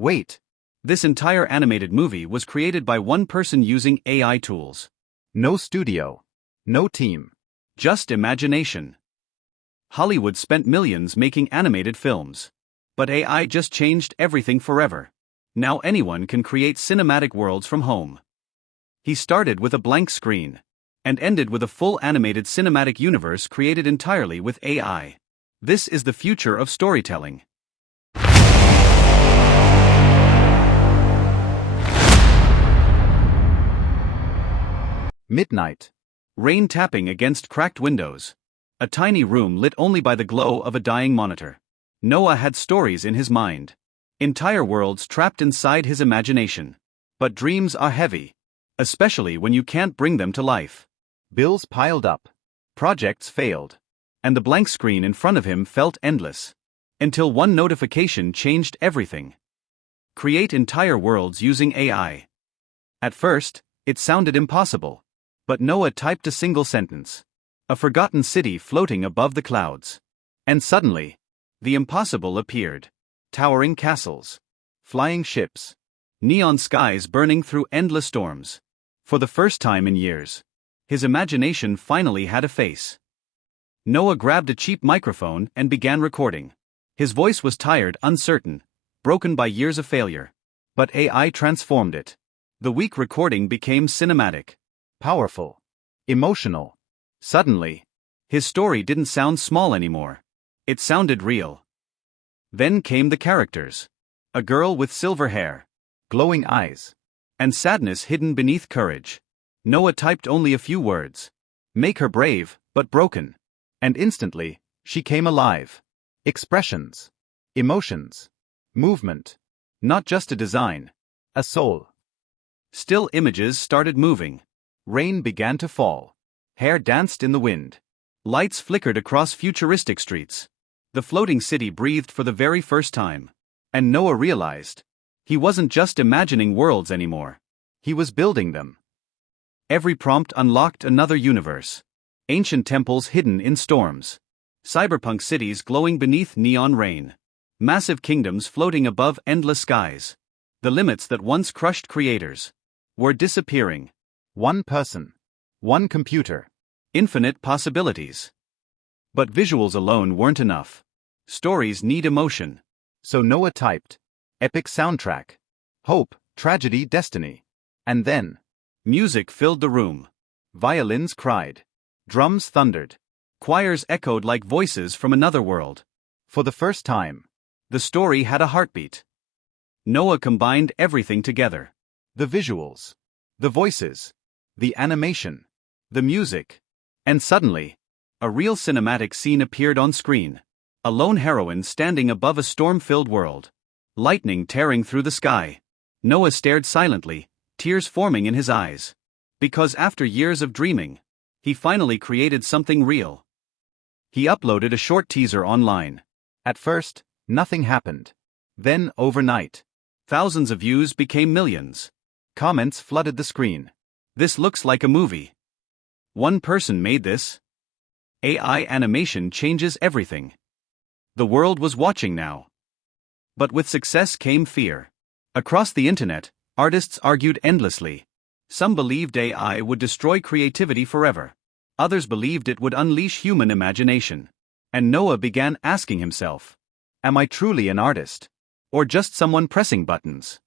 Wait. This entire animated movie was created by one person using AI tools. No studio. No team. Just imagination. Hollywood spent millions making animated films. But AI just changed everything forever. Now anyone can create cinematic worlds from home. He started with a blank screen and ended with a full animated cinematic universe created entirely with AI. This is the future of storytelling. Midnight. Rain tapping against cracked windows. A tiny room lit only by the glow of a dying monitor. Noah had stories in his mind. Entire worlds trapped inside his imagination. But dreams are heavy. Especially when you can't bring them to life. Bills piled up. Projects failed. And the blank screen in front of him felt endless. Until one notification changed everything. Create entire worlds using AI. At first, it sounded impossible. But Noah typed a single sentence. A forgotten city floating above the clouds. And suddenly, the impossible appeared. Towering castles. Flying ships. Neon skies burning through endless storms. For the first time in years, his imagination finally had a face. Noah grabbed a cheap microphone and began recording. His voice was tired, uncertain, broken by years of failure. But AI transformed it. The weak recording became cinematic. Powerful. Emotional. Suddenly, his story didn't sound small anymore. It sounded real. Then came the characters. A girl with silver hair, glowing eyes, and sadness hidden beneath courage. Noah typed only a few words. Make her brave, but broken. And instantly, she came alive. Expressions. Emotions. Movement. Not just a design. A soul. Still images started moving. Rain began to fall. Hair danced in the wind. Lights flickered across futuristic streets. The floating city breathed for the very first time. And Noah realized. He wasn't just imagining worlds anymore. He was building them. Every prompt unlocked another universe. Ancient temples hidden in storms. Cyberpunk cities glowing beneath neon rain. Massive kingdoms floating above endless skies. The limits that once crushed creators were disappearing. One person. One computer. Infinite possibilities. But visuals alone weren't enough. Stories need emotion. So Noah typed. Epic soundtrack. Hope, tragedy, destiny. And then, music filled the room. Violins cried. Drums thundered. Choirs echoed like voices from another world. For the first time, the story had a heartbeat. Noah combined everything together. The visuals. The voices. The animation. The music. And suddenly, a real cinematic scene appeared on screen. A lone heroine standing above a storm-filled world. Lightning tearing through the sky. Noah stared silently, tears forming in his eyes. Because after years of dreaming, he finally created something real. He uploaded a short teaser online. At first, nothing happened. Then, overnight, thousands of views became millions. Comments flooded the screen. This looks like a movie. One person made this. AI animation changes everything. The world was watching now. But with success came fear. Across the internet, artists argued endlessly. Some believed AI would destroy creativity forever. Others believed it would unleash human imagination. And Noah began asking himself, am I truly an artist? Or just someone pressing buttons?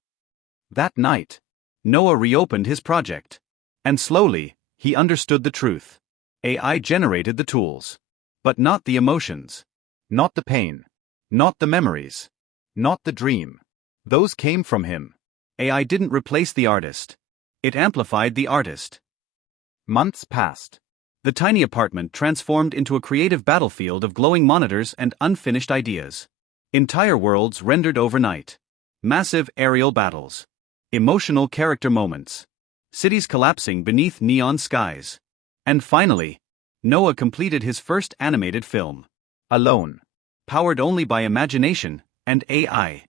That night, Noah reopened his project. And slowly, he understood the truth. AI generated the tools. But not the emotions. Not the pain. Not the memories. Not the dream. Those came from him. AI didn't replace the artist. It amplified the artist. Months passed. The tiny apartment transformed into a creative battlefield of glowing monitors and unfinished ideas. Entire worlds rendered overnight. Massive aerial battles. Emotional character moments. Cities collapsing beneath neon skies. And finally, Noah completed his first animated film. Alone. Powered only by imagination and AI.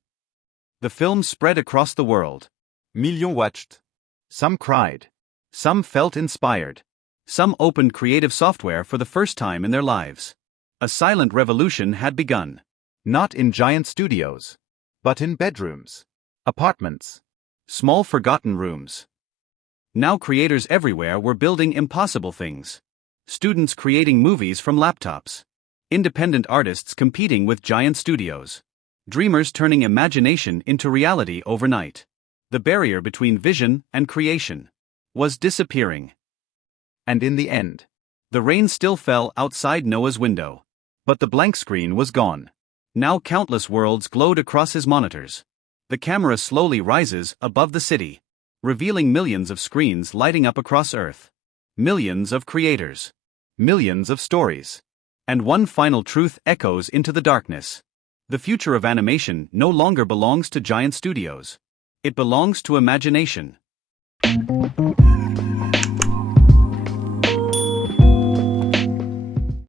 The film spread across the world. Millions watched. Some cried. Some felt inspired. Some opened creative software for the first time in their lives. A silent revolution had begun. Not in giant studios, but in bedrooms. Apartments. Small forgotten rooms. Now creators everywhere were building impossible things. Students creating movies from laptops. Independent artists competing with giant studios. Dreamers turning imagination into reality overnight. The barrier between vision and creation was disappearing. And in the end, The rain still fell outside Noah's window. But the blank screen was gone. Now countless worlds glowed across his monitors. The camera slowly rises above the city, revealing millions of screens lighting up across Earth. Millions of creators. Millions of stories. And one final truth echoes into the darkness. The future of animation no longer belongs to giant studios. It belongs to imagination.